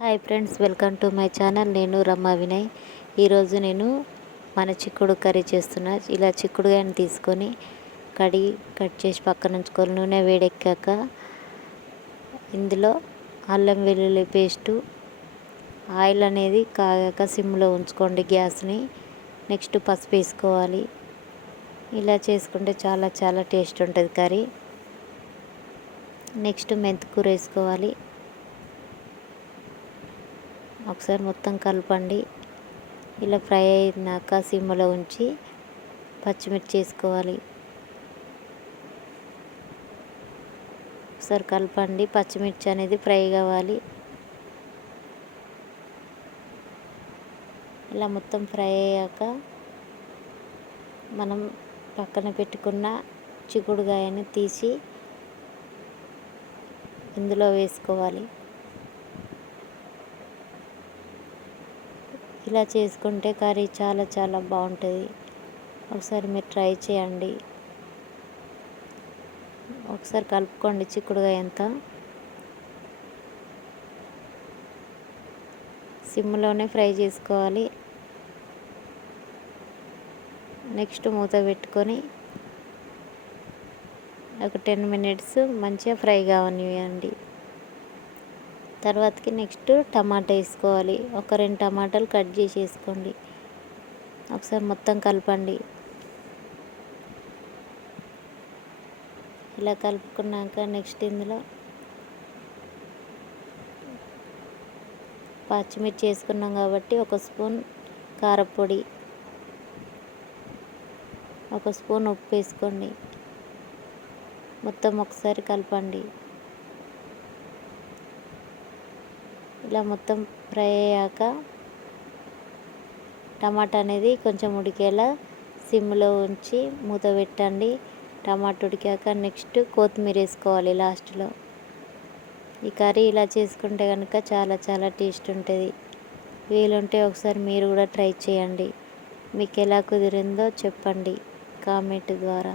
Hi friends, welcome to my channel. నేను రమ్మ వినయ్. ఈరోజు నేను మన చిక్కుడు కర్రీ చేస్తున్నా. ఇలా చిక్కుడుగాయని తీసుకొని కడిగి కట్ చేసి పక్కన ఉంచుకొని నూనె వేడెక్కాక ఇందులో అల్లం వెల్లుల్లి పేస్టు, ఆయిల్ అనేది కాగాక సిమ్లో ఉంచుకోండి గ్యాస్ని. నెక్స్ట్ పసుపు వేసుకోవాలి. ఇలా చేసుకుంటే చాలా చాలా టేస్ట్ ఉంటుంది కర్రీ. నెక్స్ట్ మెంతికూర వేసుకోవాలి. ఒకసారి మొత్తం కలపండి. ఇలా ఫ్రై అయినాక సిమ్లో ఉంచి పచ్చిమిర్చి వేసుకోవాలి. ఒకసారి కలపండి. పచ్చిమిర్చి అనేది ఫ్రై కావాలి. ఇలా మొత్తం ఫ్రై అయ్యాక మనం పక్కన పెట్టుకున్న చిక్కుడుగాయని తీసి ఇందులో వేసుకోవాలి. ఇలా చేసుకుంటే కర్రీ చాలా చాలా బాగుంటుంది. ఒకసారి మీరు ట్రై చేయండి. ఒకసారి కలుపుకోండి. చిక్కుడుగాయ అంతా సిమ్లోనే ఫ్రై చేసుకోవాలి. నెక్స్ట్ మూత పెట్టుకొని ఒక 10 మినిట్స్ మంచిగా ఫ్రై కావనివ్వండి. తర్వాతకి నెక్స్ట్ టమాటా వేసుకోవాలి. ఒక 2 టమాటాలు కట్ చేసి వేసుకోండి. ఒకసారి మొత్తం కలపండి. ఇలా కలుపుకున్నాక నెక్స్ట్ ఇందులో పచ్చిమిర్చి వేసుకున్నాం కాబట్టి 1 స్పూన్ కారపొడి, 1 స్పూన్ ఉప్పు వేసుకోండి. మొత్తం ఒకసారి కలపండి. ఇలా మొత్తం ఫ్రై అయ్యాక టమాటా అనేది కొంచెం ఉడికేలా సిమ్లో ఉంచి మూత పెట్టండి. టమాటా ఉడికాక నెక్స్ట్ కొత్తిమీర వేసుకోవాలి లాస్ట్లో. ఈ కర్రీ ఇలా చేసుకుంటే కనుక చాలా చాలా టేస్ట్ ఉంటుంది. వీలుంటే ఒకసారి మీరు కూడా ట్రై చేయండి. మీకు ఎలా కుదిరిందో చెప్పండి కామెంట్ ద్వారా.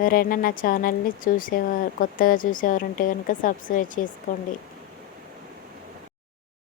ఎవరైనా నా ఛానల్ని కొత్తగా చూసేవారు ఉంటే కనుక సబ్స్క్రైబ్ చేసుకోండి.